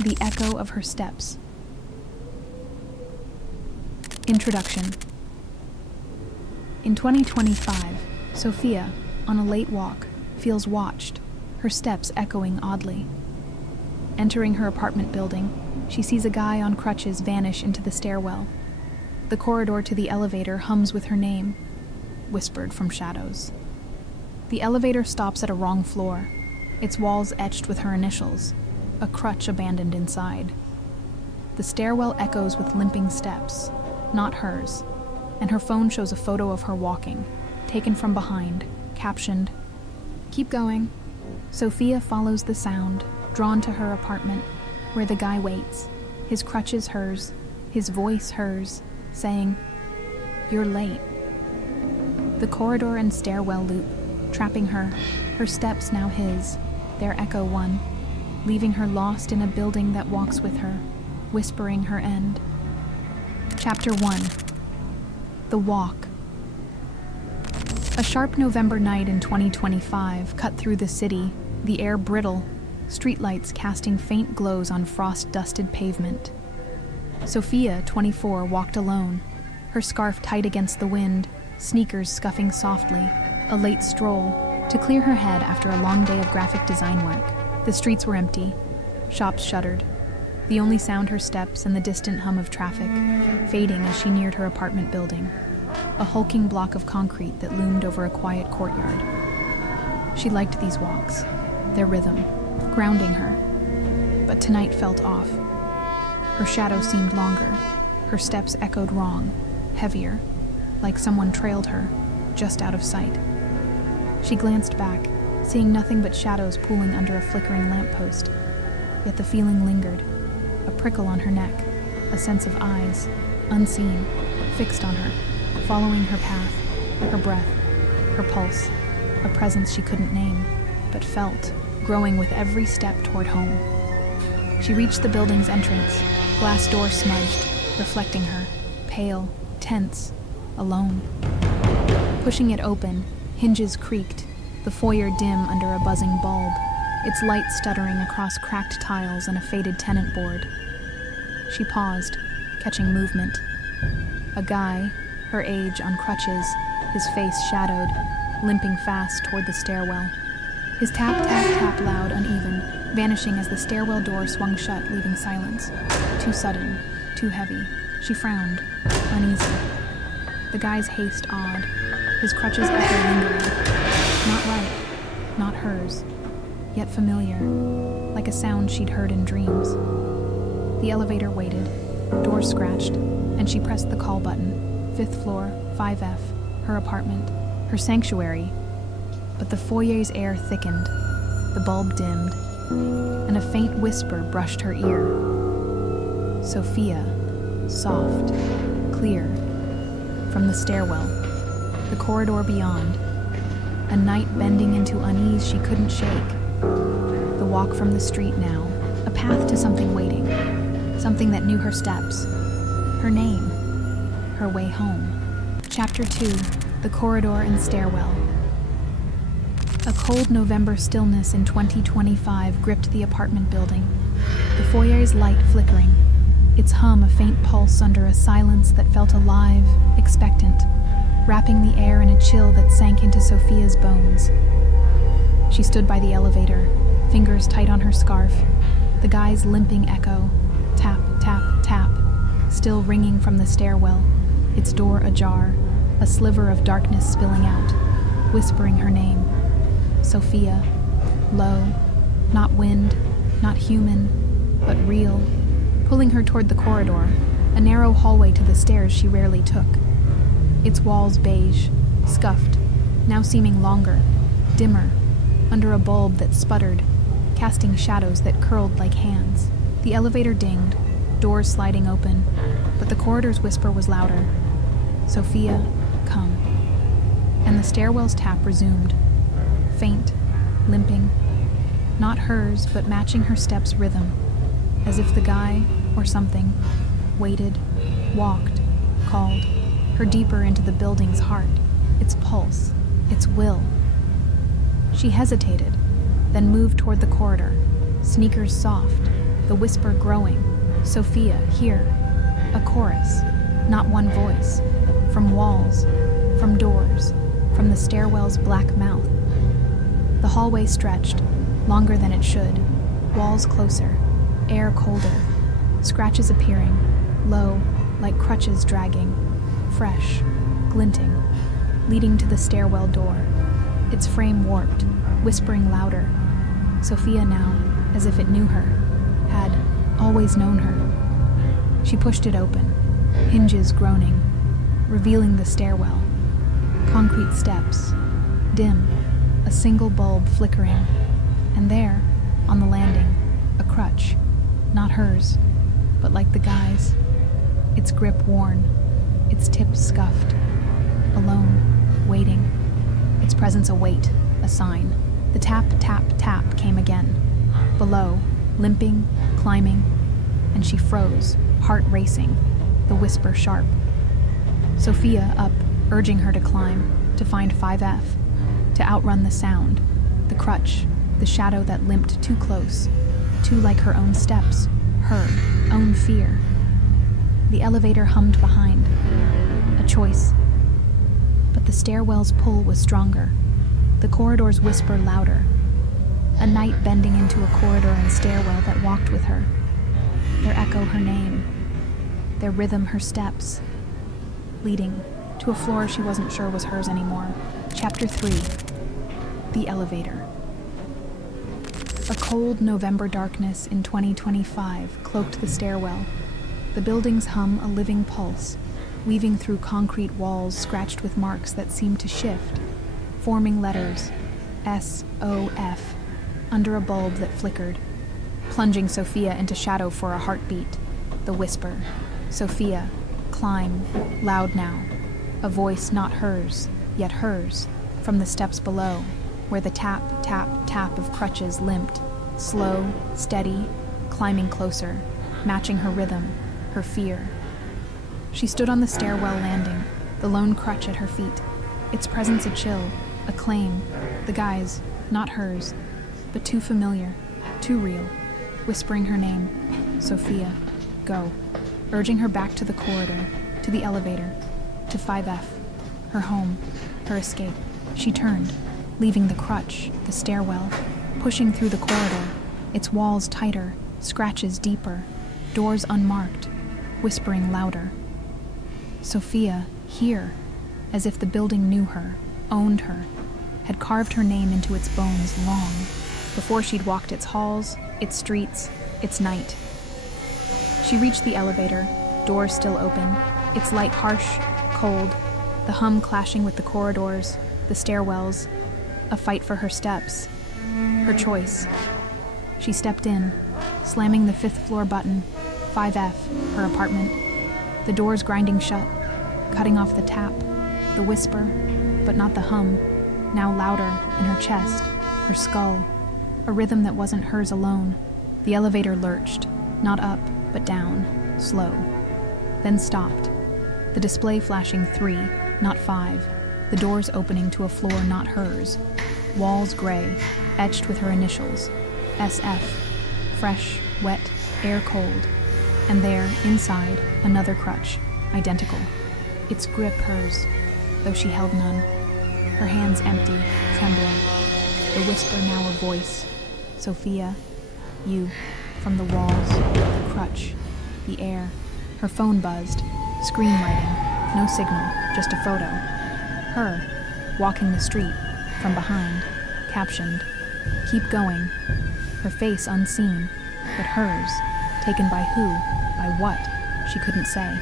The echo of her steps. Introduction. In 2025, Sofia, on a late walk, feels watched, her steps echoing oddly. Entering her apartment building, she sees a guy on crutches vanish into the stairwell. The corridor to the elevator hums with her name, whispered from shadows. The elevator stops at a wrong floor, its walls etched with her initials, a crutch abandoned inside. The stairwell echoes with limping steps, not hers, and her phone shows a photo of her walking, taken from behind, captioned, "Keep going." Sofia follows the sound, drawn to her apartment, where the guy waits, his crutches hers, his voice hers, saying, "You're late." The corridor and stairwell loop, trapping her steps now his, their echo one, leaving her lost in a building that walks with her, whispering her end. Chapter 1. The Walk. A sharp November night in 2025 cut through the city, the air brittle, streetlights casting faint glows on frost-dusted pavement. Sofia, 24, walked alone, her scarf tight against the wind, sneakers scuffing softly, a late stroll, to clear her head after a long day of graphic design work. The streets were empty, shops shuttered, the only sound her steps and the distant hum of traffic, fading as she neared her apartment building, a hulking block of concrete that loomed over a quiet courtyard. She liked these walks, their rhythm, grounding her, but tonight felt off. Her shadow seemed longer, her steps echoed wrong, heavier, like someone trailed her, just out of sight. She glanced back, seeing nothing but shadows pooling under a flickering lamppost, yet the feeling lingered, a prickle on her neck, a sense of eyes, unseen, fixed on her, following her path, her breath, her pulse, a presence she couldn't name, but felt, growing with every step toward home. She reached the building's entrance, glass door smudged, reflecting her, pale, tense, alone. Pushing it open, hinges creaked, the foyer dim under a buzzing bulb, its light stuttering across cracked tiles and a faded tenant board. She paused, catching movement. A guy, her age, on crutches, his face shadowed, limping fast toward the stairwell. His tap, tap, tap loud, uneven, vanishing as the stairwell door swung shut, leaving silence. Too sudden, too heavy. She frowned, uneasy. The guy's haste odd, his crutches echo lingering. Not right, not hers, yet familiar, like a sound she'd heard in dreams. The elevator waited, doors scratched, and she pressed the call button. 5th floor, 5F, her apartment, her sanctuary. But the foyer's air thickened, the bulb dimmed, and a faint whisper brushed her ear. Sofia, soft, clear, from the stairwell, the corridor beyond, a night bending into unease she couldn't shake. The walk from the street now, a path to something waiting, something that knew her steps, her name, her way home. Chapter 2. The Corridor and Stairwell. A cold November stillness in 2025 gripped the apartment building, the foyer's light flickering, its hum a faint pulse under a silence that felt alive, expectant, wrapping the air in a chill that sank into Sofia's bones. She stood by the elevator, fingers tight on her scarf, the guy's limping echo, tap, tap, tap, still ringing from the stairwell, its door ajar, a sliver of darkness spilling out, whispering her name. Sofia, low, not wind, not human, but real, pulling her toward the corridor, a narrow hallway to the stairs she rarely took. Its walls beige, scuffed, now seeming longer, dimmer, under a bulb that sputtered, casting shadows that curled like hands. The elevator dinged, doors sliding open, but the corridor's whisper was louder. Sofia, come. And the stairwell's tap resumed, faint, limping, not hers, but matching her steps' rhythm, as if the guy, or something, waited, walked, called, her deeper into the building's heart, its pulse, its will. She hesitated, then moved toward the corridor, sneakers soft, the whisper growing. Sofia, hear. A chorus, not one voice. From walls, from doors, from the stairwell's black mouth. The hallway stretched, longer than it should. Walls closer, air colder. Scratches appearing, low, like crutches dragging. Fresh, glinting, leading to the stairwell door. Its frame warped, whispering louder. Sofia now, as if it knew her, had always known her. She pushed it open, hinges groaning, revealing the stairwell. Concrete steps, dim, a single bulb flickering. And there, on the landing, a crutch, not hers, but like the guy's. Its grip worn, its tip scuffed. Alone, waiting. Its presence a weight, a sign. The tap, tap, tap came again. Below, limping, climbing, and she froze, heart racing, the whisper sharp. Sofia up, urging her to climb, to find 5F, to outrun the sound, the crutch, the shadow that limped too close, too like her own steps, her own fear. The elevator hummed behind. A choice. But the stairwell's pull was stronger. The corridor's whisper louder. A night bending into a corridor and stairwell that walked with her. Their echo her name. Their rhythm her steps. Leading to a floor she wasn't sure was hers anymore. Chapter 3. The Elevator. A cold November darkness in 2025 cloaked the stairwell. The building's hum a living pulse, weaving through concrete walls scratched with marks that seemed to shift, forming letters, S-O-F, under a bulb that flickered, plunging Sofia into shadow for a heartbeat. The whisper, Sofia, climb, loud now. A voice not hers, yet hers, from the steps below, where the tap, tap, tap of crutches limped, slow, steady, climbing closer, matching her rhythm, her fear. She stood on the stairwell landing, the lone crutch at her feet, its presence a chill, a claim, the guy's, not hers, but too familiar, too real, whispering her name, Sofia, go, urging her back to the corridor, to the elevator, to 5F, her home, her escape. She turned, leaving the crutch, the stairwell, pushing through the corridor, its walls tighter, scratches deeper, doors unmarked, whispering louder. Sofia, here, as if the building knew her, owned her, had carved her name into its bones long, before she'd walked its halls, its streets, its night. She reached the elevator, doors still open, its light harsh, cold, the hum clashing with the corridors, the stairwells, a fight for her steps, her choice. She stepped in, slamming the 5th floor button, 5F, her apartment, the doors grinding shut, cutting off the tap, the whisper, but not the hum, now louder in her chest, her skull, a rhythm that wasn't hers alone. The elevator lurched, not up, but down, slow, then stopped, the display flashing 3, not 5, the doors opening to a floor not hers, walls gray, etched with her initials, SF, fresh, wet, air cold, and there, inside, another crutch, identical. Its grip hers, though she held none. Her hands empty, trembling. The whisper now a voice. Sofia, you, from the walls, the crutch, the air. Her phone buzzed, screenwriting, no signal, just a photo. Her, walking the street, from behind, captioned, keep going. Her face unseen, but hers, taken by who, by what, she couldn't say.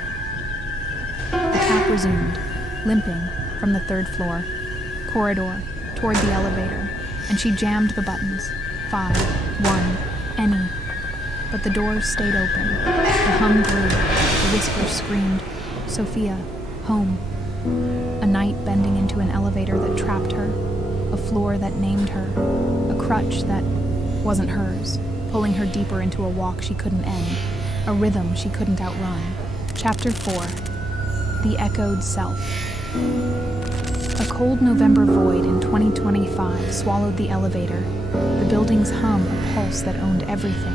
The tap resumed, limping from the 3rd floor, corridor, toward the elevator, and she jammed the buttons, 5, 1, any. But the doors stayed open, the hum grew, the whisper screamed, Sofia, home. A night bending into an elevator that trapped her, a floor that named her, a crutch that wasn't hers, pulling her deeper into a walk she couldn't end, a rhythm she couldn't outrun. Chapter 4. The Echoed Self. A cold November void in 2025 swallowed the elevator, the building's hum a pulse that owned everything.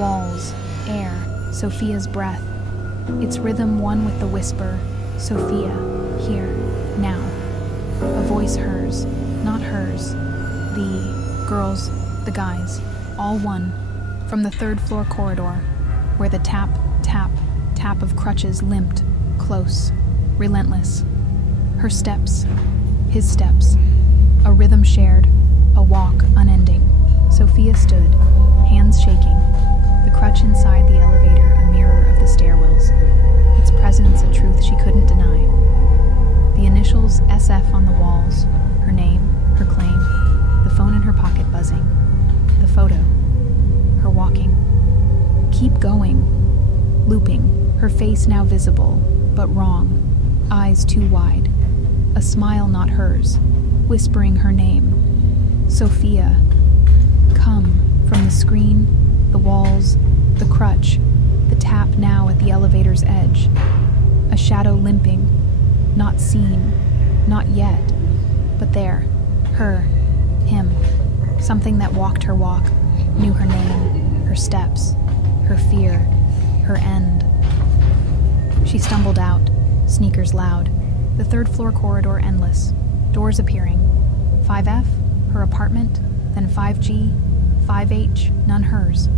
Walls, air, Sofia's breath. Its rhythm one with the whisper, Sofia, here, now. A voice hers, not hers. The girls, the guys, all one. From the third-floor corridor, where the tap, tap, tap of crutches limped, close, relentless. Her steps, his steps, a rhythm shared, a walk unending. Sofia stood, hands shaking, the crutch inside the elevator a mirror of the stairwells, its presence a truth she couldn't deny. The initials SF on the walls, her name, her claim, the phone in her pocket buzzing, the photo, her walking. Keep going, looping, her face now visible, but wrong, eyes too wide, a smile not hers, whispering her name, Sofia. Come, from the screen, the walls, the crutch, the tap now at the elevator's edge, a shadow limping, not seen, not yet, but there, her, him, something that walked her walk, knew her name, her steps, her fear, her end. She stumbled out, sneakers loud, the third-floor corridor endless, doors appearing. 5F, her apartment, then 5G, 5H, none hers.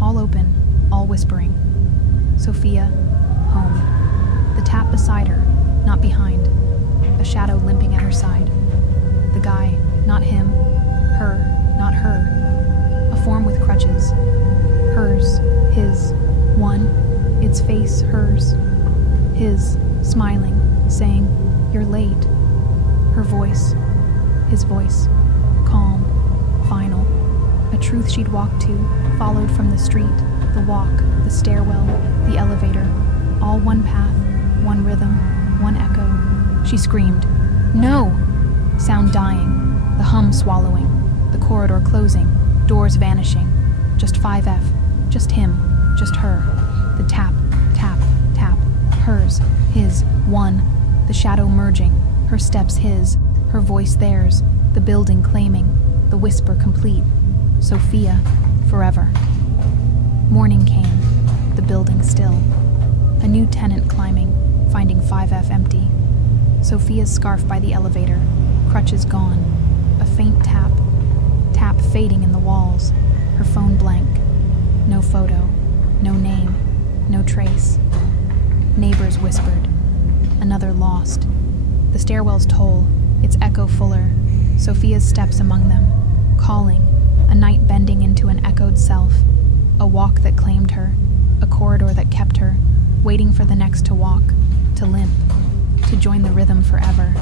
All open, all whispering. Sofia, home. The tap beside her, not behind. A shadow limping at her side. The guy, not him. Her, not her. A form with crutches. Hers, his, one. Its face, hers. His, smiling, saying, "You're late." Her voice, his voice, calm, final. A truth she'd walked to, followed from the street, the walk, the stairwell, the elevator. All one path, one rhythm, one echo. She screamed, "No!" Sound dying, the hum swallowing, the corridor closing, doors vanishing. Just 5F, just him, just her. The tap, tap, tap, hers, his, one. The shadow merging, her steps his, her voice theirs, the building claiming, the whisper complete. Sofia, forever. Morning came, the building still. A new tenant climbing, finding 5F empty. Sofia's scarf by the elevator, crutches gone. A faint tap, tap fading in the walls. Her phone blank. No photo, no name, no trace. Neighbors whispered. Another lost. The stairwells toll, its echo fuller. Sofia's steps among them, calling, a night bending into an echoed self. A walk that claimed her, a corridor that kept her, waiting for the next to walk, to limp, to join the rhythm forever.